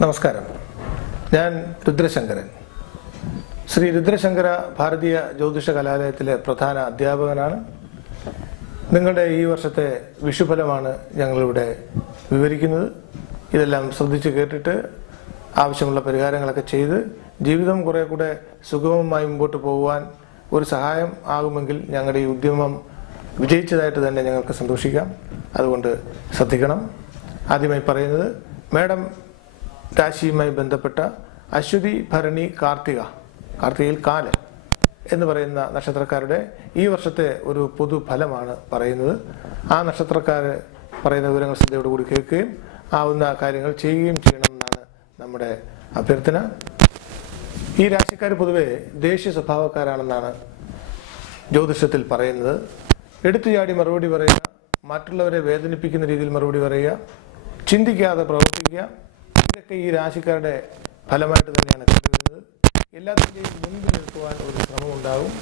നമസ്കാരം. ഞാൻ രുദ്രശങ്കരൻ. ശ്രീ രുദ്രശങ്കര ഭാരതീയ ജ്യോതിഷ കലാലയത്തിലെ പ്രധാന അധ്യാപകനാണ്. നിങ്ങളുടെ ഈ വർഷത്തെ വിഷുഫലമാണ് ഞങ്ങളിവിടെ വിവരിക്കുന്നത്. ഇതെല്ലാം ശ്രദ്ധിച്ച് കേട്ടിട്ട് ആവശ്യമുള്ള പരിഹാരങ്ങളൊക്കെ ചെയ്ത് ജീവിതം കുറെ കൂടെ സുഗമമായി മുമ്പോട്ട് പോകുവാൻ ഒരു സഹായം ആകുമെങ്കിൽ ഞങ്ങളുടെ ഈ ഉദ്യമം വിജയിച്ചതായിട്ട് തന്നെ ഞങ്ങൾക്ക് സന്തോഷിക്കാം. അതുകൊണ്ട് ശ്രദ്ധിക്കണം. ആദ്യമായി പറയുന്നത്, മേഡം രാശിയുമായി ബന്ധപ്പെട്ട അശ്വതി, ഭരണി, കാർത്തികയിൽ കാല് എന്ന് പറയുന്ന നക്ഷത്രക്കാരുടെ ഈ വർഷത്തെ ഒരു പൊതുഫലമാണ് പറയുന്നത്. ആ നക്ഷത്രക്കാർ പറയുന്ന വിവരങ്ങൾ ശ്രദ്ധയോടുകൂടി കേൾക്കുകയും ആവുന്ന കാര്യങ്ങൾ ചെയ്യുകയും ചെയ്യണമെന്നാണ് നമ്മുടെ അഭ്യർത്ഥന. ഈ രാശിക്കാർ പൊതുവെ ദേഷ്യ സ്വഭാവക്കാരാണെന്നാണ് ജ്യോതിഷത്തിൽ പറയുന്നത്. എടുത്തുചാടി മറുപടി പറയുക, മറ്റുള്ളവരെ വേദനിപ്പിക്കുന്ന രീതിയിൽ മറുപടി പറയുക, ചിന്തിക്കാതെ പ്രവർത്തിക്കുക, ഇതൊക്കെ ഈ രാശിക്കാരുടെ ഫലമായിട്ട് തന്നെയാണ് കണ്ടുവരുന്നത്. എല്ലാത്തിൻ്റെയും മുൻപിൽ നിർത്തുവാൻ ഒരു ശ്രമം ഉണ്ടാകും.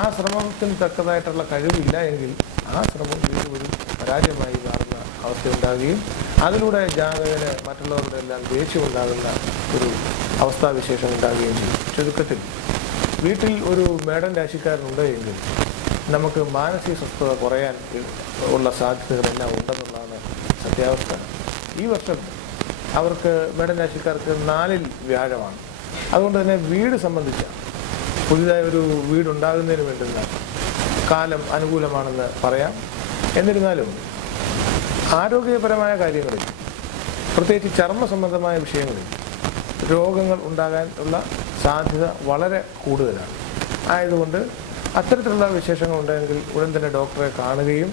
ആ ശ്രമത്തിന് തക്കതായിട്ടുള്ള കഴിവില്ല എങ്കിൽ ആ ശ്രമം വീണ്ടും ഒരു പരാജയമായി മാറുന്ന അവസ്ഥയുണ്ടാകുകയും അതിലൂടെ ജാതകന് മറ്റുള്ളവരുടെ എല്ലാം ദേഷ്യമുണ്ടാകുന്ന ഒരു അവസ്ഥാവിശേഷം ഉണ്ടാകുകയും ചെയ്യും. ചുരുക്കത്തിൽ, വീട്ടിൽ ഒരു മേടൻ രാശിക്കാരനുണ്ട് എങ്കിൽ നമുക്ക് മാനസിക സ്വസ്ഥത കുറയാൻ ഉള്ള സാധ്യതകളെല്ലാം ഉണ്ടെന്നുള്ളതാണ് സത്യാവസ്ഥ. ഈ വർഷം അവർക്ക് മേടൻ രാശിക്കാർക്ക് 4-ൽ വ്യാഴമാണ്. അതുകൊണ്ട് തന്നെ വീട് സംബന്ധിച്ച പുതിയതായ ഒരു വീടുണ്ടാകുന്നതിന് വേണ്ടുന്ന കാലം അനുകൂലമാണെന്ന് പറയാം. എന്നിരുന്നാലും ആരോഗ്യപരമായ കാര്യങ്ങളിൽ, പ്രത്യേകിച്ച് ചർമ്മ സംബന്ധമായ വിഷയങ്ങളിൽ രോഗങ്ങൾ ഉണ്ടാകാൻ ഉള്ള സാധ്യത വളരെ കൂടുതലാണ്. ആയതുകൊണ്ട് അത്തരത്തിലുള്ള വിശേഷങ്ങൾ ഉണ്ടെങ്കിൽ ഉടൻ തന്നെ ഡോക്ടറെ കാണുകയും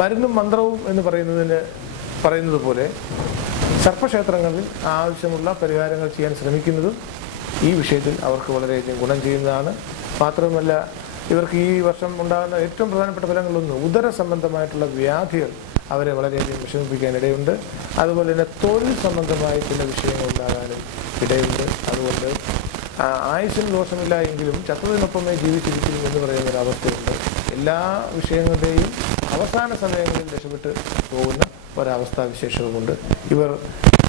മരുന്നും മന്ത്രവും എന്ന് പറയുന്നത് പോലെ സർപ്പക്ഷേത്രങ്ങളിൽ ആവശ്യമുള്ള പരിഹാരങ്ങൾ ചെയ്യാൻ ശ്രമിക്കുന്നതും ഈ വിഷയത്തിൽ അവർക്ക് വളരെയധികം ഗുണം ചെയ്യുന്നതാണ്. മാത്രമല്ല, ഇവർക്ക് ഈ വർഷം ഉണ്ടാകുന്ന ഏറ്റവും പ്രധാനപ്പെട്ട ഫലങ്ങളൊന്ന് ഉദര സംബന്ധമായിട്ടുള്ള വ്യാധികൾ അവരെ വളരെയധികം വിഷമിപ്പിക്കാനിടയുണ്ട്. അതുപോലെ തന്നെ തൊഴിൽ സംബന്ധമായ ചില വിഷയങ്ങൾ ഉണ്ടാകാനും ഇടയുണ്ട്. അതുകൊണ്ട് ആയുസ്സിന് ദോഷമില്ല എങ്കിലും ചത്തതിനൊപ്പമേ ജീവിച്ചിരിക്കും എന്ന് പറയുന്ന ഒരവസ്ഥയുണ്ട്. എല്ലാ വിഷയങ്ങളുടെയും അവസാന സമയങ്ങളിൽ രക്ഷപ്പെട്ട് പോകുന്ന ഒരവസ്ഥാവിശേഷവുമുണ്ട്. ഇവർ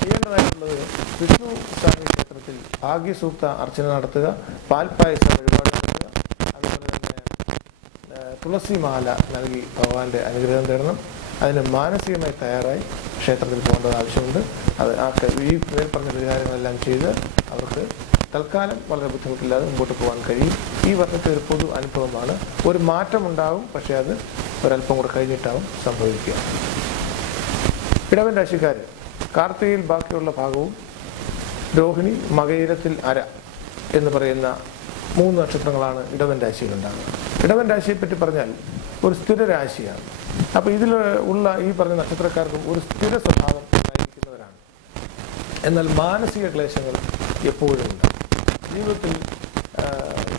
ചെയ്യേണ്ടതായിട്ടുള്ളത് വിഷ്ണു സ്വാമി ക്ഷേത്രത്തിൽ ഭാഗ്യസൂക്ത അർച്ചന നടത്തുക, പാൽപ്പായസ വഴിപാട് നടത്തുക, അതുപോലെ തന്നെ തുളസിമാല നൽകി ഭഗവാന്റെ അനുഗ്രഹം തേടണം. അതിന് മാനസികമായി തയ്യാറായി ക്ഷേത്രത്തിൽ പോകേണ്ടത് ആവശ്യമുണ്ട്. ഈ പറഞ്ഞ പരിഹാരങ്ങളെല്ലാം ചെയ്ത് അവർക്ക് തൽക്കാലം വളരെ ബുദ്ധിമുട്ടില്ലാതെ മുമ്പോട്ട് പോകാൻ കഴിയും. ഈ വർഷത്തെ ഒരു പൊതു അനുഭവമാണ്. ഒരു മാറ്റം ഉണ്ടാകും, പക്ഷേ അത് ഒരല്പം കൂടെ കഴിഞ്ഞിട്ടാവും സംഭവിക്കുക. ഇടവൻ രാശിക്കാർ കാർത്തികയിൽ ബാക്കിയുള്ള ഭാഗവും രോഹിണി, മകയിരത്തിൽ അര എന്ന് പറയുന്ന 3 നക്ഷത്രങ്ങളാണ് ഇടവൻ രാശിയിലുണ്ടാകുന്നത്. ഇടവൻ രാശിയെപ്പറ്റി പറഞ്ഞാൽ ഒരു സ്ഥിര രാശിയാണ്. അപ്പോൾ ഇതിൽ ഉള്ള ഈ പറഞ്ഞ നക്ഷത്രക്കാർക്കും ഒരു സ്ഥിര സ്വഭാവം ഉണ്ടായിരിക്കുന്നവരാണ്. എന്നാൽ മാനസിക ക്ലേശങ്ങൾ എപ്പോഴും ഉണ്ടാകും. ജീവിതത്തിൽ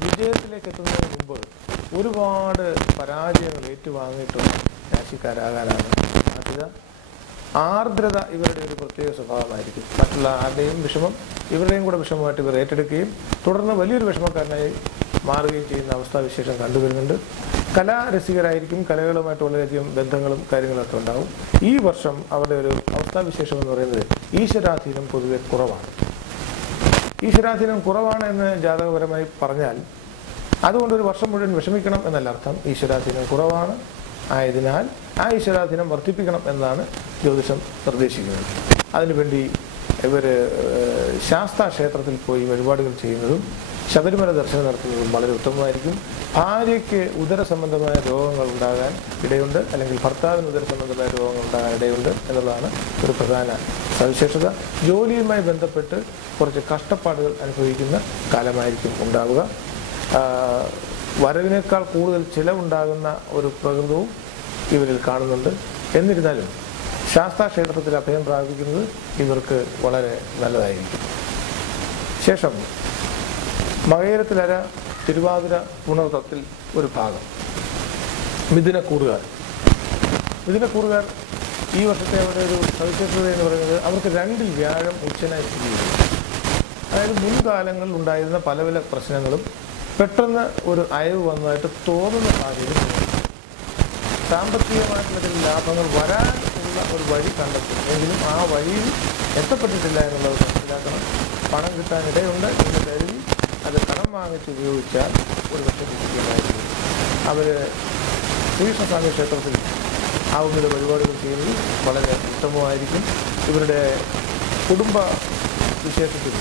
വിജയത്തിലേക്ക് എത്തുന്നതിന് മുമ്പ് ഒരുപാട് പരാജയങ്ങൾ ഏറ്റുവാങ്ങിയിട്ടുള്ള രാശിക്കാരാകാനാണ് സാധ്യത. ആർദ്രത ഇവരുടെ ഒരു പ്രത്യേക സ്വഭാവമായിരിക്കും. മറ്റുള്ള ആരുടെയും വിഷമം ഇവരുടെയും കൂടെ വിഷമമായിട്ട് ഇവർ ഏറ്റെടുക്കുകയും തുടർന്ന് വലിയൊരു വിഷമക്കാരനായി മാറുകയും ചെയ്യുന്ന അവസ്ഥാവിശേഷം കണ്ടുവരുന്നുണ്ട്. കലാരസികരായിരിക്കും. കലകളുമായിട്ട് വളരെയധികം ബന്ധങ്ങളും കാര്യങ്ങളൊക്കെ ഉണ്ടാവും. ഈ വർഷം അവരുടെ ഒരു അവസ്ഥാവിശേഷം എന്ന് പറയുന്നത് ഈശ്വരാധീനം പൊതുവെ കുറവാണ്. ഈശ്വരാധീനം കുറവാണ് എന്ന് ജാതകപരമായി പറഞ്ഞാൽ അതുകൊണ്ടൊരു വർഷം മുഴുവൻ വിഷമിക്കണം എന്നല്ല അർത്ഥം. ഈശ്വരാധീനം കുറവാണ് ആയതിനാൽ ആ ഈശ്വരാധീനം വർദ്ധിപ്പിക്കണം എന്നാണ് ജ്യോതിഷം നിർദ്ദേശിക്കുന്നത്. അതിനുവേണ്ടി ഇവർ ശാസ്താ ക്ഷേത്രത്തിൽ പോയി വഴിപാടുകൾ ചെയ്യുന്നതും ശബരിമല ദർശനം നടത്തുന്നതും വളരെ ഉത്തമമായിരിക്കും. ഭാര്യയ്ക്ക് ഉദര സംബന്ധമായ രോഗങ്ങൾ ഉണ്ടാകാൻ ഇടയുണ്ട്, അല്ലെങ്കിൽ ഭർത്താവിന് ഉദര സംബന്ധമായ രോഗങ്ങൾ ഉണ്ടാകാൻ ഇടയുണ്ട് എന്നുള്ളതാണ് ഒരു പ്രധാന സവിശേഷത. ജോലിയുമായി ബന്ധപ്പെട്ട് കുറച്ച് കഷ്ടപ്പാടുകൾ അനുഭവിക്കുന്ന കാലമായിരിക്കും ഉണ്ടാവുക. വരവിനേക്കാൾ കൂടുതൽ ചിലവുണ്ടാകുന്ന ഒരു പ്രകൃതവും ഇവരിൽ കാണുന്നുണ്ട്. എന്നിരുന്നാലും ശാസ്താ ക്ഷേത്രത്തിൽ അഭയം പ്രാപിക്കുന്നത് ഇവർക്ക് വളരെ നല്ലതായിരിക്കും. ശേഷം മകയിരത്തിലര, തിരുവാതിര, പുണർത്തത്തിൽ ഒരു ഭാഗം. മിഥുനക്കൂറുകാർ ഈ വർഷത്തെ അവരുടെ ഒരു സവിശേഷത എന്ന് പറയുന്നത് അവർക്ക് 2-ൽ വ്യാഴം ഉച്ചനായി സ്ഥിതി ചെയ്യുന്നു. അതായത് മുൻകാലങ്ങളിൽ ഉണ്ടായിരുന്ന പല പല പ്രശ്നങ്ങളും പെട്ടെന്ന് ഒരു അയവ് വന്നതായിട്ട് തോന്നുന്ന സാഹചര്യം. സാമ്പത്തികമായിട്ടുള്ള ചില ലാഭങ്ങൾ വരാൻ എത്താനുള്ള ഒരു വഴി കണ്ടെത്തും. എങ്കിലും ആ വഴിയിൽ എത്തപ്പെട്ടിട്ടില്ല എന്നുള്ളത് മനസ്സിലാക്കണം. പണം കിട്ടാനിടയുണ്ട് എന്ന് കരുതി അത് കടം വാങ്ങിച്ച് ഉപയോഗിച്ചാൽ ഒരു പക്ഷേ കിട്ടില്ലായിരിക്കും. അവർ ശ്രീകൃഷ്ണസ്വാമി ക്ഷേത്രത്തിൽ ആവുന്ന പരിപാടികൾ ചെയ്യുന്നത് വളരെ ഉത്തമമായിരിക്കും. ഇവരുടെ കുടുംബ വിശേഷത്തിൽ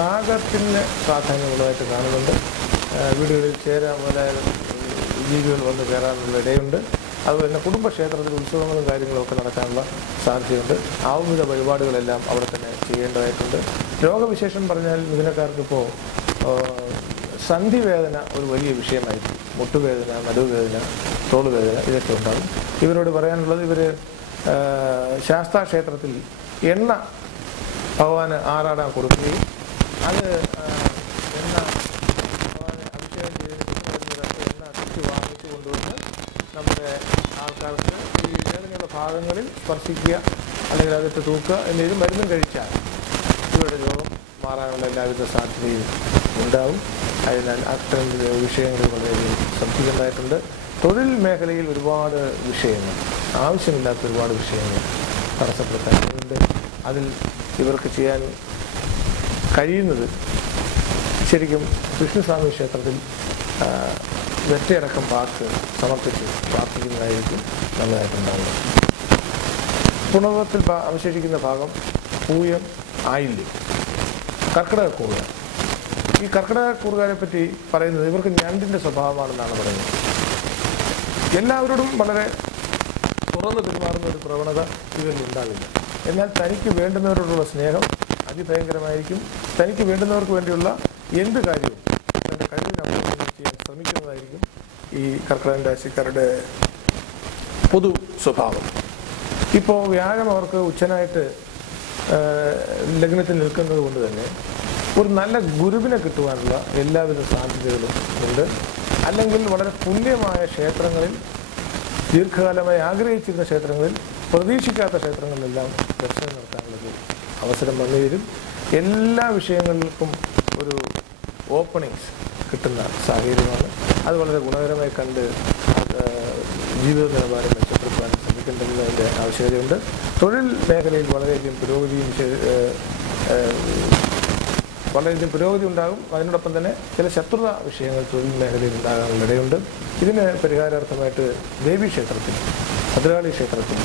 നാഗത്തിന് പ്രാധാന്യമുള്ളതായിട്ട് കാണുന്നുണ്ട്. വീടുകളിൽ ചേരാൻ മുതലായ ജീവികൾ വന്ന് കയറാനുള്ള ഇടയുണ്ട്. അതുപോലെ തന്നെ കുടുംബക്ഷേത്രത്തിൽ ഉത്സവങ്ങളും കാര്യങ്ങളും ഒക്കെ നടക്കാനുള്ള സാധ്യതയുണ്ട്. ആവുന്ന പരിപാടികളെല്ലാം അവിടെ തന്നെ ചെയ്യേണ്ടതായിട്ടുണ്ട്. രോഗവിശേഷം പറഞ്ഞാൽ മിഥുനക്കാർക്കിപ്പോൾ സന്ധിവേദന ഒരു വലിയ വിഷയമായിരിക്കും. മുട്ടുവേദന, നടുവേദന, തോളുവേദന ഇതൊക്കെ ഉണ്ടാകും. ഇവരോട് പറയാനുള്ളത്, ഇവർ ശാസ്താക്ഷേത്രത്തിൽ എണ്ണ ഭഗവാന് ആറാടാൻ കൊടുക്കുകയും അത് എണ്ണ ഭഗവാനെ അഭിഷേകം ചെയ്തതിന് എണ്ണ തിരിച്ച് വാങ്ങിച്ചു കൊണ്ടുവന്ന് നമ്മുടെ ആൾക്കാർക്ക് ഈ വേദനയുള്ള ഭാഗങ്ങളിൽ സ്പർശിക്കുക അല്ലെങ്കിൽ അതിട്ട് തൂക്കുക എന്നതിന് മരുന്നും കഴിച്ചാൽ ഇവരുടെ രോഗം മാറാനുള്ള എല്ലാവിധ സാധ്യതയും ഉണ്ടാവും. അതിനാൽ അത്തരം വിഷയങ്ങളിൽ വളരെയധികം ശ്രദ്ധിക്കേണ്ടതായിട്ടുണ്ട്. തൊഴിൽ മേഖലയിൽ ഒരുപാട് വിഷയങ്ങൾ, ആവശ്യമില്ലാത്ത ഒരുപാട് വിഷയങ്ങൾ തടസ്സപ്പെടുത്താനുണ്ട്. അതിൽ ഇവർക്ക് ചെയ്യാൻ കഴിയുന്നത് ശരിക്കും വിഷ്ണുസ്വാമി ക്ഷേത്രത്തിൽ വെറ്റയടക്കം വാക്ക് സമർപ്പിച്ച് പ്രാർത്ഥിക്കുന്നതായിരിക്കും നല്ലതായിട്ടുണ്ടാവുക. പുണർവത്തിൽ അവശേഷിക്കുന്ന ഭാഗം പൂയം, ആയില്യം, കർക്കിടകക്കൂറുകാർ. ഈ കർക്കിടകക്കൂറുകാരെ പറ്റി പറയുന്നത് ഇവർക്ക് ഞണ്ടിൻ്റെ സ്വഭാവമാണെന്നാണ് പറയുന്നത്. എല്ലാവരോടും വളരെ തുറന്നു പെരുമാറുന്ന ഒരു പ്രവണത ഇവരിൽ ഉണ്ടാവില്ല. എന്നാൽ തനിക്ക് വേണ്ടുന്നവരോടുള്ള സ്നേഹം അതിഭയങ്കരമായിരിക്കും. തനിക്ക് വേണ്ടുന്നവർക്ക് വേണ്ടിയുള്ള എന്ത് കാര്യവും തൻ്റെ കഴിവിനപ്പുറം ചെയ്യാൻ ശ്രമിക്കുന്നതായിരിക്കും ഈ കർക്കിടക രാശിക്കാരുടെ പൊതു സ്വഭാവം. ഇപ്പോൾ വ്യാഴം അവർക്ക് ഉച്ചനായിട്ട് ലഗ്നത്തിൽ നിൽക്കുന്നത് കൊണ്ട് തന്നെ ഒരു നല്ല ഗുരുവിനെ കിട്ടുവാനുള്ള എല്ലാവിധ സാധ്യതകളും ഉണ്ട്. അല്ലെങ്കിൽ വളരെ പുണ്യമായ ക്ഷേത്രങ്ങളിൽ, ദീർഘകാലമായി ആഗ്രഹിച്ചിരുന്ന ക്ഷേത്രങ്ങളിൽ, പ്രതീക്ഷിക്കാത്ത ക്ഷേത്രങ്ങളിലെല്ലാം ദർശനം നടത്താനുള്ളൊരു അവസരം വന്നു വരും. എല്ലാ വിഷയങ്ങൾക്കും ഒരു ഓപ്പണിങ്സ് കിട്ടുന്ന സാഹചര്യമാണ്. അത് വളരെ ഗുണകരമായി കണ്ട് ജീവിത നിലവാരം മെച്ചപ്പെടുത്താൻ ശ്രമിക്കേണ്ടതിൻ്റെ ആവശ്യകതയുണ്ട്. തൊഴിൽ മേഖലയിൽ വളരെയധികം പുരോഗതി ഉണ്ടാകും. അതിനോടൊപ്പം തന്നെ ചില ശത്രുത വിഷയങ്ങൾ തൊഴിൽ മേഖലയിൽ ഉണ്ടാകാനുള്ള ഇടയുണ്ട്. ഇതിന് പരിഹാരാർത്ഥമായിട്ട് ദേവീക്ഷേത്രത്തിൽ, ഭദ്രകാളി ക്ഷേത്രത്തിൽ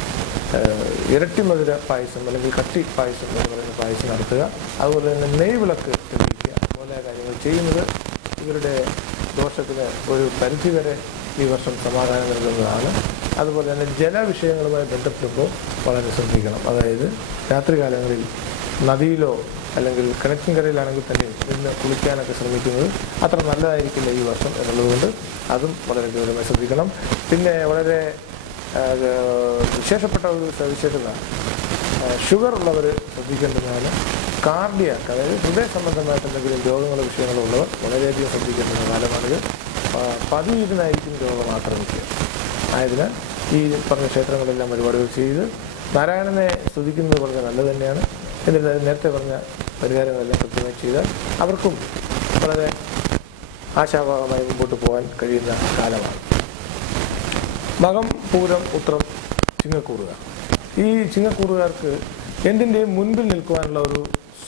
ഇരട്ടി മധുര പായസം അല്ലെങ്കിൽ കട്ടി പായസം എന്ന് പറയുന്ന പായസം നടത്തുക, അതുപോലെ തന്നെ നെയ്വിളക്ക് തെളിയിക്കുക അതുപോലെയുള്ള കാര്യങ്ങൾ ചെയ്യുന്നത് ഇവരുടെ ദോഷത്തിന് ഒരു പരിധിവരെ ഈ വർഷം സമാധാനം നൽകുന്നതാണ്. അതുപോലെ തന്നെ ജലവിഷയങ്ങളുമായി ബന്ധപ്പെടുമ്പോൾ വളരെ ശ്രദ്ധിക്കണം. അതായത് രാത്രികാലങ്ങളിൽ നദിയിലോ അല്ലെങ്കിൽ കിണറ്റിൻകരയിലാണെങ്കിൽ തന്നെ നിന്ന് കുളിക്കാനൊക്കെ ശ്രമിക്കുന്നത് അത്ര നല്ലതായിരിക്കില്ല ഈ വർഷം എന്നുള്ളതുകൊണ്ട് അതും വളരെ ഗൗരവമായി ശ്രദ്ധിക്കണം. പിന്നെ വളരെ വിശേഷപ്പെട്ട ഒരു സവിശേഷത, ഷുഗർ ഉള്ളവർ ശ്രദ്ധിക്കേണ്ടതാണ്. കാർഡിയാക്ക്, അതായത് ഹൃദയ സംബന്ധമായിട്ട് എന്തെങ്കിലും രോഗങ്ങളോ വിഷയങ്ങളോ ഉള്ളവർ വളരെയധികം ശ്രദ്ധിക്കേണ്ട കാലമാണിത്. പതിവിനായിരിക്കും രോഗം ആക്രമിക്കുക. ആയതിനാൽ ഈ പറഞ്ഞ ക്ഷേത്രങ്ങളെല്ലാം പരിപാടികൾ ചെയ്ത് നാരായണനെ സ്തുതിക്കുന്നത് വളരെ നല്ലത് തന്നെയാണ്. എന്നിട്ട് നേരത്തെ പറഞ്ഞ പരിഹാരങ്ങളെല്ലാം കൃത്യമായി ചെയ്താൽ അവർക്കും വളരെ ആശാവഹമായി മുമ്പോട്ട് പോകാൻ കഴിയുന്ന കാലമാണ്. മകം, പൂരം, ഉത്രം, ചിങ്ങക്കൂറുകാർ. ഈ ചിങ്ങക്കൂറുകാർക്ക് എന്തിൻ്റെയും മുൻപിൽ നിൽക്കുവാനുള്ള ഒരു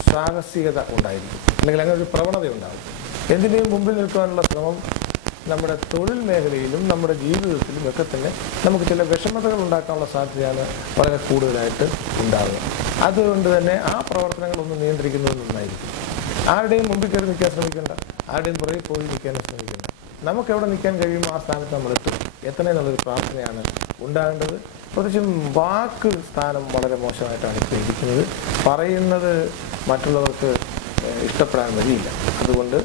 സാഹസികത ഉണ്ടായിരിക്കും, അല്ലെങ്കിൽ അങ്ങനെ ഒരു പ്രവണത ഉണ്ടാകും. എന്തിൻ്റെയും മുമ്പിൽ നിൽക്കുവാനുള്ള ശ്രമം നമ്മുടെ തൊഴിൽ മേഖലയിലും നമ്മുടെ ജീവിതത്തിലും ഒക്കെ തന്നെ നമുക്ക് ചില വിഷമതകൾ ഉണ്ടാക്കാനുള്ള സാധ്യതയാണ് വളരെ കൂടുതലായിട്ട് ഉണ്ടാകുക. അതുകൊണ്ട് തന്നെ ആ പ്രവർത്തനങ്ങളൊന്നും നിയന്ത്രിക്കുന്നത് നന്നായിരിക്കും. ആരുടെയും മുമ്പിൽ കയറി നിൽക്കാൻ ശ്രമിക്കേണ്ട, ആരുടെയും പുറകിൽ പോയി നിൽക്കാനും ശ്രമിക്കേണ്ട. നമുക്ക് എവിടെ നിൽക്കാൻ കഴിയുമോ ആ സ്ഥാനത്ത് നമ്മൾ എത്തണേ എന്നുള്ളൊരു പ്രാർത്ഥനയാണ് ഉണ്ടാകേണ്ടത്. പ്രത്യേകിച്ചും വാക്ക് സ്ഥാനം വളരെ മോശമായിട്ടാണ് ഇപ്പോൾ ഇരിക്കുന്നത്. പറയുന്നത് മറ്റുള്ളവർക്ക് ഇഷ്ടപ്പെടാൻ വഴിയില്ല. അതുകൊണ്ട്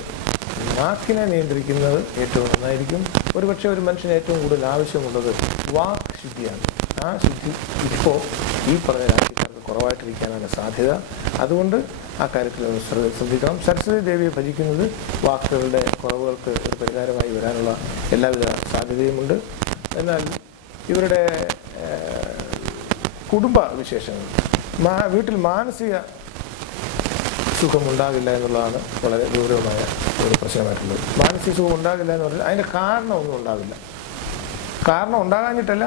വാക്കിനെ നിയന്ത്രിക്കുന്നത് ഏറ്റവും നന്നായിരിക്കും. ഒരുപക്ഷെ ഒരു മനുഷ്യന് ഏറ്റവും കൂടുതൽ ആവശ്യമുള്ളത് വാക്ക് ശുദ്ധിയാണ്. ആ ശുദ്ധി ഇപ്പോൾ ഈ പറഞ്ഞ രാഷ്ട്രീയക്കാർക്ക് കുറവായിട്ടിരിക്കാനാണ് സാധ്യത. അതുകൊണ്ട് ആ കാര്യത്തിൽ ശ്രദ്ധിക്കണം. സരസ്വതി ദേവിയെ ഭജിക്കുന്നത് വാക്കുകളുടെ കുറവുകൾക്ക് ഒരു പരിഹാരമായി വരാനുള്ള എല്ലാവിധ സാധ്യതയുമുണ്ട്. എന്നാൽ ഇവരുടെ കുടുംബ വിശേഷങ്ങൾ, വീട്ടിൽ മാനസിക സുഖമുണ്ടാകില്ല എന്നുള്ളതാണ് വളരെ ഗൗരവമായ ഒരു പ്രശ്നമായിട്ടുള്ളത്. മാനസിക സുഖം ഉണ്ടാകില്ല എന്ന് പറഞ്ഞാൽ അതിൻ്റെ കാരണമൊന്നും ഉണ്ടാകില്ല. കാരണം ഉണ്ടാകാഞ്ഞിട്ടല്ല,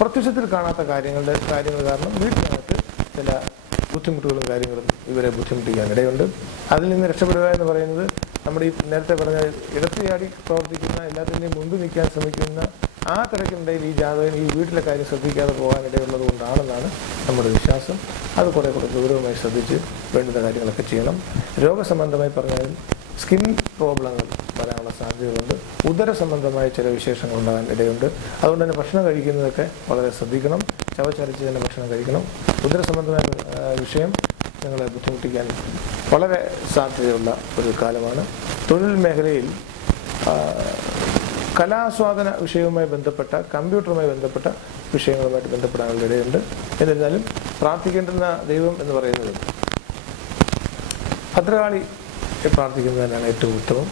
പ്രത്യക്ഷത്തിൽ കാണാത്ത കാര്യങ്ങൾ കാരണം വീട്ടിനകത്ത് ചില ബുദ്ധിമുട്ടുകളും കാര്യങ്ങളും ഇവരെ ബുദ്ധിമുട്ടിക്കാൻ ഇടയുണ്ട്. അതിൽ നിന്ന് രക്ഷപ്പെടുക എന്ന് പറയുന്നത് നമ്മുടെ ഈ നേരത്തെ പറഞ്ഞ ഇടത്തുചാടി പ്രവർത്തിക്കുന്ന എല്ലാത്തിൻ്റെയും മുൻപ് നിൽക്കാൻ ശ്രമിക്കുന്ന ആ തിരക്കിനിടയിൽ ഈ ജാതകൻ ഈ വീട്ടിലെ കാര്യം ശ്രദ്ധിക്കാതെ പോകാൻ ഇടയുള്ളത് കൊണ്ടാണെന്നാണ് നമ്മുടെ വിശ്വാസം. അത് കുറേ ഗൗരവമായി ശ്രദ്ധിച്ച് വേണ്ടുന്ന കാര്യങ്ങളൊക്കെ ചെയ്യണം. രോഗസംബന്ധമായി പറഞ്ഞാൽ സ്കിൻ പ്രോബ്ലങ്ങൾ വരാനുള്ള സാധ്യതകളുണ്ട്. ഉദര സംബന്ധമായ ചില വിശേഷങ്ങൾ ഉണ്ടാകാൻ ഇടയുണ്ട്. അതുകൊണ്ട് തന്നെ ഭക്ഷണം കഴിക്കുന്നതൊക്കെ വളരെ ശ്രദ്ധിക്കണം. ചവച്ചരച്ച് തന്നെ ഭക്ഷണം കഴിക്കണം. ഉദര സംബന്ധമായ വിഷയം നിങ്ങളെ ബുദ്ധിമുട്ടിക്കാൻ വളരെ സാധ്യതയുള്ള ഒരു കാലമാണ്. തൊഴിൽ മേഖലയിൽ കലാസ്വാദന വിഷയവുമായി ബന്ധപ്പെട്ട കമ്പ്യൂട്ടറുമായി ബന്ധപ്പെട്ട വിഷയങ്ങളുമായിട്ട് ബന്ധപ്പെടാനുള്ള ഇടയുണ്ട്. എന്നിരുന്നാലും പ്രാർത്ഥിക്കേണ്ടുന്ന ദൈവം എന്ന് പറയുന്നത് ഭദ്രകാളി പ്രാർത്ഥിക്കുന്നത് തന്നെയാണ് ഏറ്റവും ഉത്തമം.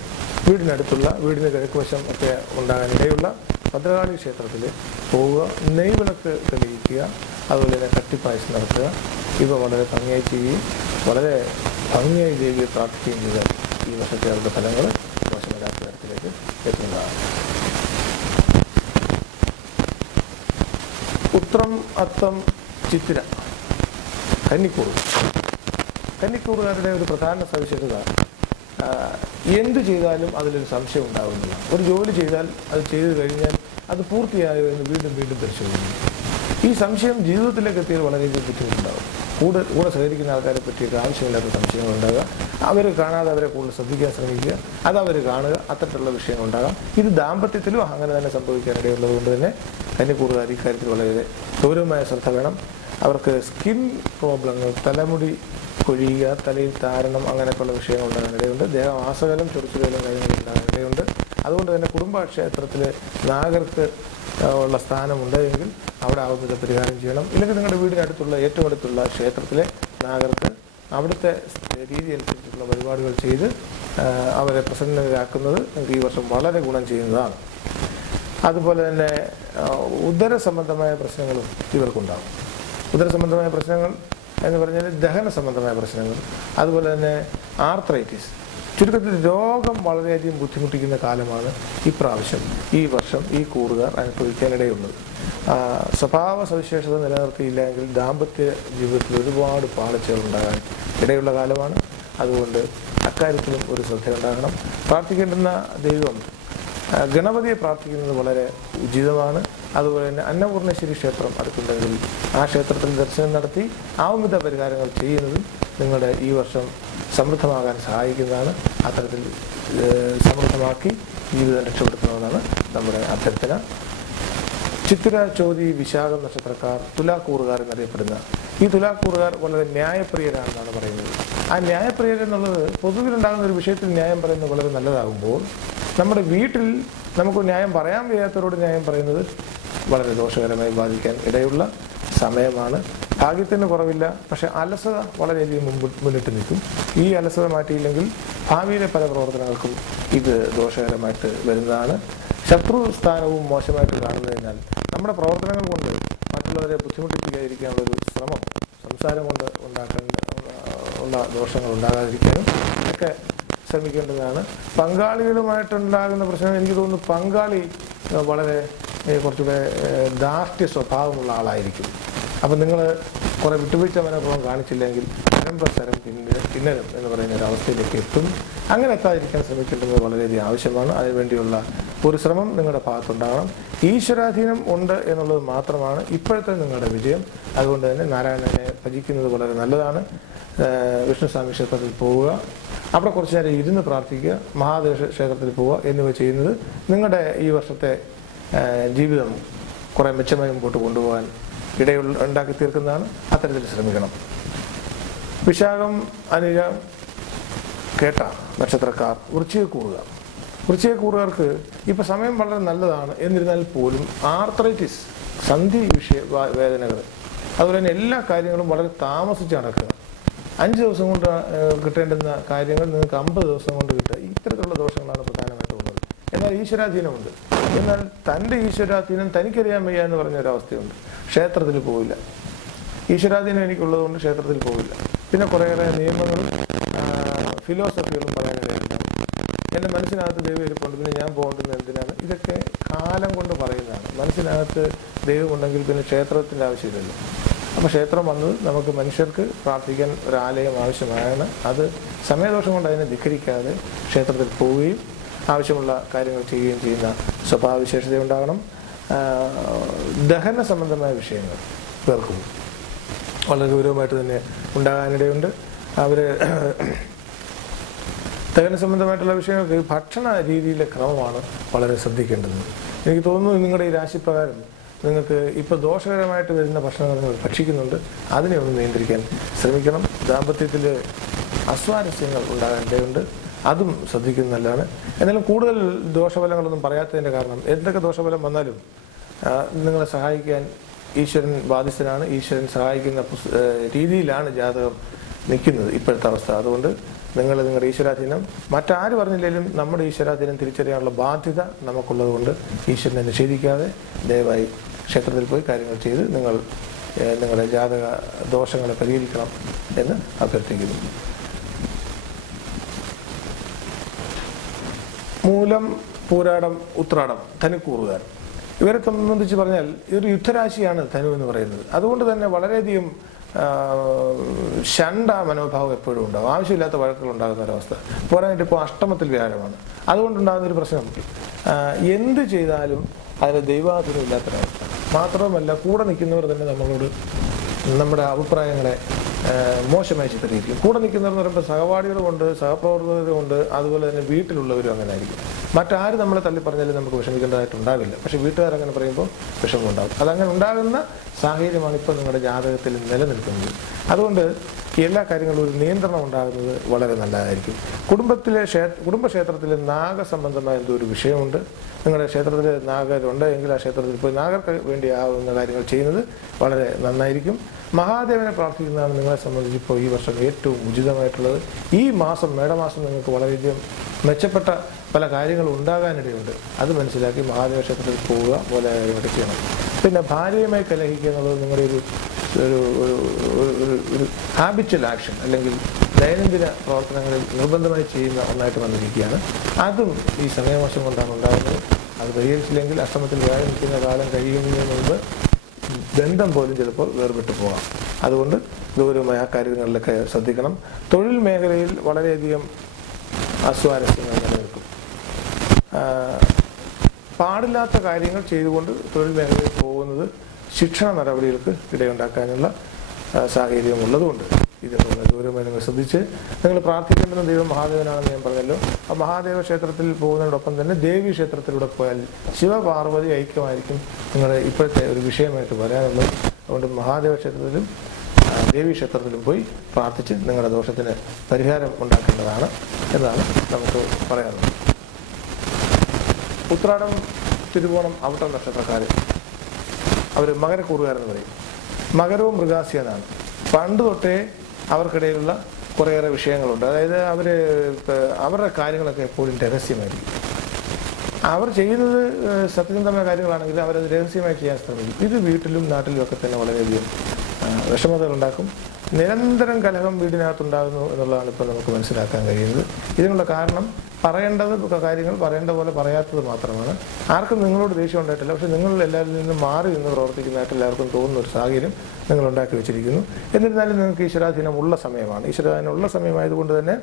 വീടിന് കിഴക്കുവശം ഒക്കെ ഉണ്ടാകാൻ ഇടയുള്ള ഭദ്രകാളി ക്ഷേത്രത്തിൽ പോവുക, നെയ്വിളക്ക് തെളിയിക്കുക, അതുപോലെ തന്നെ കട്ടിപ്പായസം നടത്തുക. ഇവ വളരെ ഭംഗിയായി ചെയ്യുകയും വളരെ ഭംഗിയായി ദേവിയെ പ്രാർത്ഥിക്കുകയും ചെയ്താൽ ഈ വർഷത്തെ അവരുടെ ഫലങ്ങൾ മോശമില്ലാത്ത തരത്തിലേക്ക് എത്തുന്നതാണ്. ഉത്രം, അത്തം, ചിത്തിര, കന്നിക്കൂറുകാരുടെ ഒരു പ്രധാന സവിശേഷത എന്ത് ചെയ്താലും അതിലൊരു സംശയം ഉണ്ടാകുന്നില്ല. ഒരു ജോലി ചെയ്താൽ അത് ചെയ്തു കഴിഞ്ഞാൽ അത് പൂർത്തിയായോ എന്ന് വീണ്ടും പരിശോധിക്കുന്നു. ഈ സംശയം ജീവിതത്തിലേക്ക് എത്തിയാൽ വളരെയധികം ബുദ്ധിമുട്ടുണ്ടാകും. കൂടെ സഹകരിക്കുന്ന ആൾക്കാരെ പറ്റിയിട്ട് ആവശ്യമില്ലാത്ത സംശയങ്ങളുണ്ടാകുക, അവർ കാണാതെ അവരെ കൂടുതൽ ശ്രദ്ധിക്കാൻ ശ്രമിക്കുക, അത് അവർ കാണുക, അത്തരത്തിലുള്ള വിഷയങ്ങളുണ്ടാകാം. ഇത് ദാമ്പത്യത്തിലും അങ്ങനെ തന്നെ സംഭവിക്കാനിടയുള്ളത് കൊണ്ട് തന്നെ കന്നിക്കൂറുകാർ ഇക്കാര്യത്തിൽ വളരെ ഗൗരവമായ ശ്രദ്ധ വേണം. അവർക്ക് സ്കിൻ പ്രോബ്ലങ്ങൾ, തലമുടി കൊഴിയുക, തലയിൽ താരണം, അങ്ങനെയൊക്കെയുള്ള വിഷയങ്ങൾ ഉണ്ടാകാനിടയുണ്ട്. ദേഹമാസകലം ചൊറിച്ചിലും കാര്യങ്ങൾ ഉണ്ടാകാനിടയുണ്ട്. അതുകൊണ്ട് തന്നെ കുടുംബക്ഷേത്രത്തിൽ നാഗർക്ക് ഉള്ള സ്ഥാനമുണ്ട് എങ്കിൽ അവിടെ ആവുന്നത് പരിഹാരം ചെയ്യണം. ഇല്ലെങ്കിൽ നിങ്ങളുടെ വീടിനടുത്തുള്ള ഏറ്റവും അടുത്തുള്ള ക്ഷേത്രത്തിലെ നാഗർക്ക് അവിടുത്തെ രീതി അനുസരിച്ചുള്ള പരിപാടികൾ ചെയ്ത് അവരെ പ്രസന്നരാക്കുന്നത് നിങ്ങൾക്ക് ഈ വർഷം വളരെ ഗുണം ചെയ്യുന്നതാണ്. അതുപോലെ തന്നെ ഉദര സംബന്ധമായ പ്രശ്നങ്ങളും ഇവർക്കുണ്ടാകും. ഉദര സംബന്ധമായ പ്രശ്നങ്ങൾ എന്ന് പറഞ്ഞാൽ ദഹന സംബന്ധമായ പ്രശ്നങ്ങൾ, അതുപോലെ തന്നെ ആർത്രൈറ്റിസ്, ചുരുക്കത്തിൽ രോഗം വളരെയധികം ബുദ്ധിമുട്ടിക്കുന്ന കാലമാണ് ഈ വർഷം ഈ കൂറുകാർ അനുഭവിക്കാനിടയുള്ളത്. സ്വഭാവ സവിശേഷത നിലനിർത്തിയില്ലെങ്കിൽ ദാമ്പത്യ ജീവിതത്തിൽ ഒരുപാട് പാളിച്ചകൾ ഉണ്ടാകാൻ ഇടയുള്ള കാലമാണ്. അതുകൊണ്ട് അക്കാര്യത്തിലും ഒരു ശ്രദ്ധയുണ്ടാകണം. പ്രാർത്ഥിക്കേണ്ടുന്ന ദൈവം ഗണപതിയെ പ്രാർത്ഥിക്കുന്നത് വളരെ ഉചിതമാണ്. അതുപോലെ തന്നെ അന്നപൂർണേശ്വരി ക്ഷേത്രം അടുത്തുണ്ടെങ്കിൽ ആ ക്ഷേത്രത്തിൽ ദർശനം നടത്തി ആവുമിത പരിഹാരങ്ങൾ ചെയ്യുന്നതും നിങ്ങളുടെ ഈ വർഷം സമൃദ്ധമാകാൻ സഹായിക്കുന്നതാണ്. അത്തരത്തിൽ സമൃദ്ധമാക്കി ജീവിതം രക്ഷപ്പെടുത്തുന്നതാണ് നമ്മുടെ അഭ്യർത്ഥന. ചിത്തിര, ചോതി, വിശാഖം നക്ഷത്രക്കാർ തുലാക്കൂറുകാർ എന്നറിയപ്പെടുന്ന ഈ തുലാക്കൂറുകാർ വളരെ ന്യായപ്രിയരാണെന്നാണ് പറയുന്നത്. ആ ന്യായപ്രിയരെന്നുള്ളത് പൊതുവിലുണ്ടാകുന്ന ഒരു വിഷയത്തിൽ ന്യായം പറയുന്നത് വളരെ നല്ലതാകുമ്പോൾ നമ്മുടെ വീട്ടിൽ നമുക്ക് ന്യായം പറയാൻ വയ്യാത്തവരോട് ന്യായം പറയുന്നത് വളരെ ദോഷകരമായി ബാധിക്കാൻ ഇടയുള്ള സമയമാണ്. ഭാഗ്യത്തിന് കുറവില്ല, പക്ഷെ അലസത വളരെയധികം മുന്നിട്ട് നിൽക്കും. ഈ അലസത മാറ്റിയില്ലെങ്കിൽ ഭാവിയിലെ പല പ്രവർത്തനങ്ങൾക്കും ഇത് ദോഷകരമായിട്ട് വരുന്നതാണ്. ശത്രു സ്ഥാനവും മോശമായിട്ട് കാണുന്നതിനാൽ നമ്മുടെ പ്രവർത്തനങ്ങൾ കൊണ്ട് മറ്റുള്ളവരെ ബുദ്ധിമുട്ടിപ്പിക്കാതിരിക്കാനുള്ളൊരു ശ്രമം സംസാരം കൊണ്ട് ഉള്ള ദോഷങ്ങൾ ഉണ്ടാകാതിരിക്കാനും ഒക്കെ ശ്രമിക്കേണ്ടതാണ്. പങ്കാളികളുമായിട്ടുണ്ടാകുന്ന പ്രശ്നം എനിക്ക് തോന്നുന്നു പങ്കാളി വളരെ കുറച്ചുകൂടെ ധാർഷ്ട്യ സ്വഭാവമുള്ള ആളായിരിക്കും. അപ്പം നിങ്ങൾ കുറേ വിട്ടുവീഴ്ച മനോഭാവം കാണിച്ചില്ലെങ്കിൽ പരമ്പരസരം കിന്നരം എന്ന് പറയുന്ന ഒരു അവസ്ഥയിലേക്ക് എത്തും. അങ്ങനെ എത്താതിരിക്കാൻ ശ്രമിക്കേണ്ടത് വളരെയധികം ആവശ്യമാണ്. അതിനുവേണ്ടിയുള്ള ഒരു ശ്രമം നിങ്ങളുടെ ഭാഗത്തുണ്ടാകണം. ഈശ്വരാധീനം ഉണ്ട് എന്നുള്ളത് മാത്രമാണ് ഇപ്പോഴത്തെ നിങ്ങളുടെ വിജയം. അതുകൊണ്ട് തന്നെ നാരായണനെ ഭജിക്കുന്നത് വളരെ നല്ലതാണ്. വിഷ്ണുസ്വാമി ക്ഷേത്രത്തിൽ പോവുക, അവിടെ കുറച്ച് നേരം ഇരുന്ന് പ്രാർത്ഥിക്കുക, മഹാദേവ ക്ഷേത്രത്തിൽ പോവുക എന്നിവ ചെയ്യുന്നത് നിങ്ങളുടെ ഈ വർഷത്തെ ജീവിതം കുറേ മെച്ചമായി മുമ്പോട്ട് കൊണ്ടുപോകാൻ ഉണ്ടാക്കി തീർക്കുന്നതാണ്. അത്തരത്തിൽ ശ്രമിക്കണം. വിശാഖം, അനിഴം, കേട്ട നക്ഷത്രക്കാർ വൃശ്ചികക്കൂറുകാർക്ക് ഇപ്പോൾ സമയം വളരെ നല്ലതാണ്. എന്നിരുന്നാൽ പോലും ആർത്രൈറ്റിസ്, സന്ധി വേദനകൾ, അതുപോലെ തന്നെ എല്ലാ കാര്യങ്ങളും വളരെ താമസിച്ച് നടക്കുക. 5 ദിവസം കൊണ്ട് കിട്ടേണ്ടുന്ന കാര്യങ്ങൾ നിങ്ങൾക്ക് 50 ദിവസം കൊണ്ട് കിട്ടുക. ഇത്തരത്തിലുള്ള ദോഷങ്ങളാണ് പ്രധാനമായിട്ടും ഉള്ളത്. എന്നാൽ ഈശ്വരാധീനമുണ്ട്. എന്നാൽ തൻ്റെ ഈശ്വരാധീനം തനിക്കറിയാൻ വയ്യ എന്ന് പറഞ്ഞൊരവസ്ഥയുണ്ട്. ക്ഷേത്രത്തിൽ പോവില്ല. ഈശ്വരാധീനം എനിക്കുള്ളതുകൊണ്ട് ക്ഷേത്രത്തിൽ പോവില്ല. പിന്നെ കുറേയേറെ നിയമങ്ങളും ഫിലോസഫികളും പറയാനിടയുണ്ട്. എൻ്റെ മനസ്സിനകത്ത് ദൈവം ഇരിപ്പുണ്ട്, പിന്നെ ഞാൻ പോകേണ്ടത് എന്തിനാണ്? ഇതൊക്കെ കാലം കൊണ്ട് പറയുന്നതാണ്. മനസ്സിനകത്ത് ദൈവം ഉണ്ടെങ്കിൽ പിന്നെ ക്ഷേത്രത്തിൻ്റെ ആവശ്യമില്ലല്ലോ. അപ്പോൾ ക്ഷേത്രം വന്നത് നമുക്ക് മനുഷ്യർക്ക് പ്രാർത്ഥിക്കാൻ ഒരാലയം ആവശ്യമാണ്. അത് സമയദോഷം കൊണ്ട് അതിനെ ധിക്കരിക്കാതെ ക്ഷേത്രത്തിൽ പോവുകയും ആവശ്യമുള്ള കാര്യങ്ങൾ ചെയ്യുകയും ചെയ്യുന്ന സ്വഭാവവിശേഷത ഉണ്ടാകണം. ദഹന സംബന്ധമായ വിഷയങ്ങൾ പേർക്കും വളരെ ഗൗരവമായിട്ട് തന്നെ ഉണ്ടാകാനിടയുണ്ട്. അവർ ദഹന സംബന്ധമായിട്ടുള്ള വിഷയങ്ങൾക്ക് ഭക്ഷണ രീതിയിലെ ക്രമമാണ് വളരെ ശ്രദ്ധിക്കേണ്ടത്. എനിക്ക് തോന്നുന്നു നിങ്ങളുടെ ഈ രാശിപ്രകാരം നിങ്ങൾക്ക് ഇപ്പോൾ ദോഷകരമായിട്ട് വരുന്ന ഭക്ഷണങ്ങൾ നിങ്ങൾ ഭക്ഷിക്കുന്നുണ്ട്. അതിനെ ഒന്ന് നിയന്ത്രിക്കാൻ ശ്രമിക്കണം. ദാമ്പത്യത്തിൽ അസ്വാരസ്യങ്ങൾ ഉണ്ടാകാനിടയുണ്ട്, അതും ശ്രദ്ധിക്കുന്നത് നല്ലതാണ്. എന്നാലും കൂടുതൽ ദോഷഫലങ്ങളൊന്നും പറയാത്തതിൻ്റെ കാരണം എന്തൊക്കെ ദോഷഫലം വന്നാലും നിങ്ങളെ സഹായിക്കാൻ ഈശ്വരൻ ബാധ്യസ്ഥനാണ്. ഈശ്വരൻ സഹായിക്കുന്ന രീതിയിലാണ് ജാതകം നിൽക്കുന്നത് ഇപ്പോഴത്തെ അവസ്ഥ. അതുകൊണ്ട് നിങ്ങളുടെ ഈശ്വരാധീനം മറ്റാര് പറഞ്ഞില്ലെങ്കിലും നമ്മുടെ ഈശ്വരാധീനം തിരിച്ചറിയാനുള്ള ബാധ്യത നമുക്കുള്ളത് കൊണ്ട് ഈശ്വരനെ നിഷേധിക്കാതെ ദയവായി ക്ഷേത്രത്തിൽ പോയി കാര്യങ്ങൾ ചെയ്ത് നിങ്ങളുടെ ജാതക ദോഷങ്ങളെ പരിഹരിക്കണം എന്ന് അഭ്യർത്ഥിക്കുന്നു. മൂലം, പൂരാടം, ഉത്രാടം ധനുക്കൂറുകാർ, ഇവരെ സംബന്ധിച്ച് പറഞ്ഞാൽ ഇതൊരു യുദ്ധരാശിയാണ് ധനു എന്ന് പറയുന്നത്. അതുകൊണ്ട് തന്നെ വളരെയധികം ഷണ്ട മനോഭാവം എപ്പോഴും ഉണ്ടാകും. ആവശ്യമില്ലാത്ത വഴക്കുകൾ ഉണ്ടാകുന്ന ഒരവസ്ഥ. പോരാഞ്ഞിട്ട് ഇപ്പോൾ അഷ്ടമത്തിൽ വ്യാഴമാണ്. അതുകൊണ്ടുണ്ടാകുന്നൊരു പ്രശ്നം എന്ത് ചെയ്താലും അതിന് ദൈവാധീനം ഇല്ലാത്തൊരവസ്ഥ. മാത്രവുമല്ല കൂടെ നിൽക്കുന്നവർ തന്നെ നമ്മളോട് നമ്മുടെ അഭിപ്രായങ്ങളെ മോശമായി ചിത്രീകരിക്കും. കൂടെ നിൽക്കുന്നവരെന്ന് പറയുമ്പോൾ സഹപാഠികളുമുണ്ട്, സഹപ്രവർത്തകരുമുണ്ട്, അതുപോലെ തന്നെ വീട്ടിലുള്ളവരും അങ്ങനെ ആയിരിക്കും. മറ്റാര് നമ്മളെ തള്ളി പറഞ്ഞാലും നമുക്ക് വിഷമിക്കേണ്ടതായിട്ടുണ്ടാവില്ല. പക്ഷേ വീട്ടുകാരങ്ങനെ പറയുമ്പോൾ വിഷമം ഉണ്ടാകും. അതങ്ങനെ ഉണ്ടാകുന്ന സാഹചര്യമാണ് ഇപ്പോൾ നിങ്ങളുടെ ജാതകത്തിൽ നിലനിൽക്കുന്നത്. അതുകൊണ്ട് എല്ലാ കാര്യങ്ങളും ഒരു നിയന്ത്രണം ഉണ്ടാകുന്നത് വളരെ നല്ലതായിരിക്കും. കുടുംബക്ഷേത്രത്തിൽ നാഗസംബന്ധമായ എന്തോ ഒരു വിഷയമുണ്ട്. നിങ്ങളുടെ ക്ഷേത്രത്തിൽ നാഗരുണ്ട് എങ്കിൽ ആ ക്ഷേത്രത്തിൽ പോയി നാഗർക്ക് വേണ്ടി ആവുന്ന കാര്യങ്ങൾ ചെയ്യുന്നത് വളരെ നന്നായിരിക്കും. മഹാദേവനെ പ്രാർത്ഥിക്കുന്നതാണ് നിങ്ങളെ സംബന്ധിച്ച് ഇപ്പോൾ ഈ വർഷം ഏറ്റവും ഉചിതമായിട്ടുള്ളത്. ഈ മാസം മേടമാസം നിങ്ങൾക്ക് വളരെയധികം മെച്ചപ്പെട്ട പല കാര്യങ്ങളും ഉണ്ടാകാനിടയുണ്ട്. അത് മനസ്സിലാക്കി മഹാദേവ ക്ഷേത്രത്തിൽ പോവുക പോലെ കാര്യങ്ങളൊക്കെ ചെയ്യണം. പിന്നെ ഭാര്യയുമായി കലഹിക്കുക എന്നുള്ളത് നിങ്ങളുടെ ഒരു ഹാബിച്വൽ ആക്ഷൻ അല്ലെങ്കിൽ ദൈനംദിന പ്രവർത്തനങ്ങളിൽ നിർബന്ധമായി ചെയ്യുന്ന ഒന്നായിട്ട് വന്നിരിക്കുകയാണ്. അതും ഈ സമയവശം കൊണ്ടാണ് ഉണ്ടാകുന്നത്. അത് പരിഹരിച്ചില്ലെങ്കിൽ അഷ്ടമത്തിൽ വ്യാഴം നിൽക്കുന്ന കാലം കഴിയുന്നതിന് മുമ്പ് ബന്ധം പോലും ചിലപ്പോൾ വേർപെട്ടു പോകാം. അതുകൊണ്ട് ഗൗരവമായ ആ കാര്യങ്ങളിലൊക്കെ ശ്രദ്ധിക്കണം. തൊഴിൽ മേഖലയിൽ വളരെയധികം അസ്വാരസ്യങ്ങൾ നിലനിൽക്കും. പാടില്ലാത്ത കാര്യങ്ങൾ ചെയ്തുകൊണ്ട് തൊഴിൽ മേഖലയിൽ പോകുന്നത് ശിക്ഷണ നടപടികൾക്ക് ഇടയുണ്ടാക്കാനുള്ള സാഹചര്യം ഉള്ളതുകൊണ്ട് ഇതിനുള്ള ഗൗരവമായി നിങ്ങൾ ശ്രദ്ധിച്ച് നിങ്ങൾ പ്രാർത്ഥിക്കേണ്ടുന്ന ദൈവം മഹാദേവനാണെന്ന് ഞാൻ പറഞ്ഞല്ലോ. ആ മഹാദേവ ക്ഷേത്രത്തിൽ പോകുന്നതിനോടൊപ്പം തന്നെ ദേവീ ക്ഷേത്രത്തിലൂടെ പോയാൽ ശിവപാർവതി ഐക്യമായിരിക്കും നിങ്ങളുടെ ഇപ്പോഴത്തെ ഒരു വിഷയമായിട്ട് വരാനുള്ളത്. അതുകൊണ്ട് മഹാദേവ ക്ഷേത്രത്തിലും ദേവീ ക്ഷേത്രത്തിലും പോയി പ്രാർത്ഥിച്ച് നിങ്ങളുടെ ദോഷത്തിന് പരിഹാരം ഉണ്ടാക്കേണ്ടതാണ് എന്നാണ് നമുക്ക് പറയാനുള്ളത്. ഉത്രാടം, തിരുവോണം, അവിട്ടം നക്ഷത്രക്കാർ അവർ മകരക്കൂറുകാരെന്ന് പറയും. മകരവും മൃഗാശി എന്നാണ്. പണ്ട് തൊട്ടേ അവർക്കിടയിലുള്ള കുറേയേറെ വിഷയങ്ങളുണ്ട്. അതായത് അവരുടെ കാര്യങ്ങളൊക്കെ എപ്പോഴും രഹസ്യമായിരിക്കും. അവർ ചെയ്യുന്നത് സത്യസന്ധമായ കാര്യങ്ങളാണെങ്കിൽ അവരത് രഹസ്യമായി ചെയ്യാൻ ശ്രമിക്കും. ഇത് വീട്ടിലും നാട്ടിലും ഒക്കെ തന്നെ വളരെയധികം വിഷമതകൾ ഉണ്ടാക്കും. നിരന്തരം കലഹം വീടിനകത്തുണ്ടാകുന്നു എന്നുള്ളതാണ് ഇപ്പോൾ നമുക്ക് മനസ്സിലാക്കാൻ കഴിയുന്നത്. ഇതിനുള്ള കാരണം പറയേണ്ടത് കാര്യങ്ങൾ പറയേണ്ട പോലെ പറയാത്തത് മാത്രമാണ്. ആർക്കും നിങ്ങളോട് ദേഷ്യം ഉണ്ടായിട്ടില്ല. പക്ഷെ നിങ്ങൾ എല്ലാവരിൽ നിന്നും മാറി നിന്ന് പ്രവർത്തിക്കുന്നതായിട്ട് എല്ലാവർക്കും തോന്നുന്ന ഒരു സാഹചര്യം നിങ്ങൾ ഉണ്ടാക്കി വെച്ചിരിക്കുന്നു. എന്നിരുന്നാലും നിങ്ങൾക്ക് ഈശ്വരാധീനം ഉള്ള സമയമാണ്. ഈശ്വരാധീനം ഉള്ള സമയമായതുകൊണ്ട് തന്നെ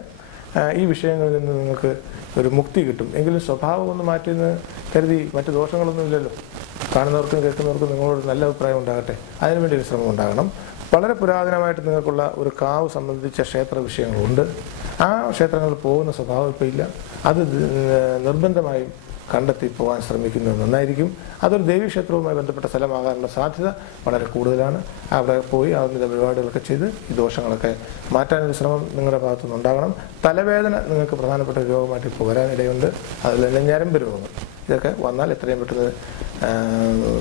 ഈ വിഷയങ്ങളിൽ നിന്ന് നിങ്ങൾക്ക് ഒരു മുക്തി കിട്ടും. എങ്കിലും സ്വഭാവം ഒന്ന് മാറ്റിയെന്ന് കരുതി മറ്റു ദോഷങ്ങളൊന്നും ഇല്ലല്ലോ. കാണുന്നവർക്കും കേൾക്കുന്നവർക്കും നിങ്ങളോട് നല്ല അഭിപ്രായം ഉണ്ടാകട്ടെ. അതിനുവേണ്ടി ഒരു ശ്രമം ഉണ്ടാകണം. വളരെ പുരാതനമായിട്ട് നിങ്ങൾക്കുള്ള ഒരു കാവ് സംബന്ധിച്ച ക്ഷേത്ര വിഷയങ്ങളുണ്ട്. ആ ക്ഷേത്രങ്ങളിൽ പോകുന്ന സ്വഭാവം ഇപ്പോൾ ഇല്ല. അത് നിർബന്ധമായും കണ്ടെത്തി പോകാൻ ശ്രമിക്കുന്നത് നന്നായിരിക്കും. അതൊരു ദേവീക്ഷേത്രവുമായി ബന്ധപ്പെട്ട സ്ഥലമാകാനുള്ള സാധ്യത വളരെ കൂടുതലാണ്. അവിടെ പോയി അതിൻ്റെ പരിപാടികളൊക്കെ ചെയ്ത് ഈ ദോഷങ്ങളൊക്കെ മാറ്റാനൊരു ശ്രമം നിങ്ങളുടെ ഭാഗത്തുനിന്ന് ഉണ്ടാകണം. തലവേദന നിങ്ങൾക്ക് പ്രധാനപ്പെട്ട രോഗമായിട്ട് ഇപ്പോൾ വരാനിടയുണ്ട്. അതിൽ തന്നെ ഞരമ്പ് രോഗങ്ങൾ ഇതൊക്കെ വന്നാൽ എത്രയും പെട്ടെന്ന്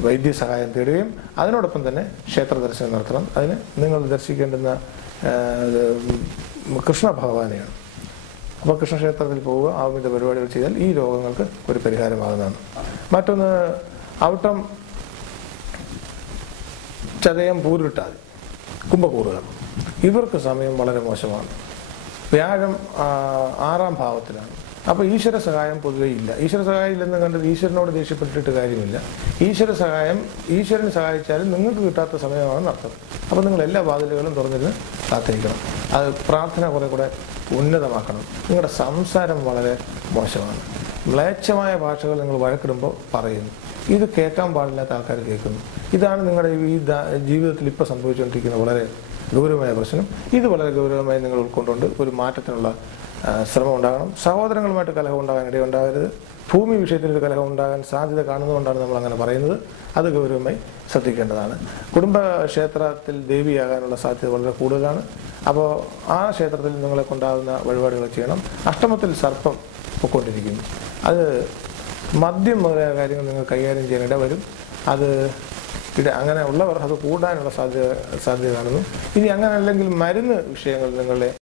വൈദ്യസഹായം തേടുകയും അതിനോടൊപ്പം തന്നെ ക്ഷേത്ര ദർശനം നടത്തണം. അതിന് നിങ്ങൾ ദർശിക്കേണ്ടുന്ന കൃഷ്ണ ഭഗവാനെയാണ്. അപ്പോൾ കൃഷ്ണക്ഷേത്രത്തിൽ പോവുക, ആവുന്ന പരിപാടികൾ ചെയ്താൽ ഈ രോഗങ്ങൾക്ക് ഒരു പരിഹാരമാകുന്നതാണ്. മറ്റൊന്ന് ഔട്ടം, ചതയം, പൂരുട്ടാതി, കുംഭക്കൂറുകാർ. ഇവർക്ക് സമയം വളരെ മോശമാണ്. വ്യാഴം 6ാം ഭാവത്തിലാണ്. അപ്പോൾ ഈശ്വര സഹായം പൊതുവെ ഇല്ല. ഈശ്വര സഹായം ഇല്ലെന്ന് കണ്ടത് ഈശ്വരനോട് ദേഷ്യപ്പെട്ടിട്ട് കാര്യമില്ല. ഈശ്വരൻ സഹായിച്ചാലും നിങ്ങൾക്ക് കിട്ടാത്ത സമയമാണെന്ന് അർത്ഥം. അപ്പോൾ നിങ്ങൾ എല്ലാ വാതിലുകളും തുറന്നിരുന്ന് കാത്തിരിക്കണം. അത് പ്രാർത്ഥന കുറെ കൂടെ ഉന്നതമാക്കണം. നിങ്ങളുടെ സംസാരം വളരെ മോശമാണ്. മ്ലേച്ഛമായ ഭാഷകൾ നിങ്ങൾ വഴക്കിടുമ്പോൾ പറയുന്നു. ഇത് കേൾക്കാൻ പാടില്ലാത്ത ആൾക്കാർ കേൾക്കുന്നു. ഇതാണ് നിങ്ങളുടെ ഈ ജീവിതത്തിൽ ഇപ്പോൾ സംഭവിച്ചുകൊണ്ടിരിക്കുന്ന വളരെ ഗൗരവമായ പ്രശ്നം. ഇത് വളരെ ഗൗരവമായി നിങ്ങൾ ഉൾക്കൊണ്ടുകൊണ്ട് ഒരു മാറ്റത്തിനുള്ള ശ്രമം ഉണ്ടാകണം. സഹോദരങ്ങളുമായിട്ട് കലഹം ഉണ്ടാകാൻ ഇടയുണ്ടാകരുത്. ഭൂമി വിഷയത്തിൽ ഒരു കലഹം ഉണ്ടാകാൻ സാധ്യത കാണുന്നതുകൊണ്ടാണ് നമ്മൾ അങ്ങനെ പറയുന്നത്. അത് ഗൗരവമായി ശ്രദ്ധിക്കേണ്ടതാണ്. കുടുംബക്ഷേത്രത്തിൽ ദേവിയാകാനുള്ള സാധ്യത വളരെ കൂടുതലാണ്. അപ്പോൾ ആ ക്ഷേത്രത്തിൽ നിങ്ങളെ കൊണ്ടാകുന്ന വഴിപാടുകൾ ചെയ്യണം. അഷ്ടമത്തിൽ സർപ്പം പൊയ്ക്കൊണ്ടിരിക്കുന്നു. അത് മദ്യം മുതലായ കാര്യങ്ങൾ നിങ്ങൾ കൈകാര്യം ചെയ്യാൻ ഇടവരും. അത് അങ്ങനെ ഉള്ളവർ അത് കൂടാനുള്ള സാധ്യത കാണുന്നു. ഇനി അങ്ങനെ അല്ലെങ്കിൽ മരുന്ന് വിഷയങ്ങൾ നിങ്ങളുടെ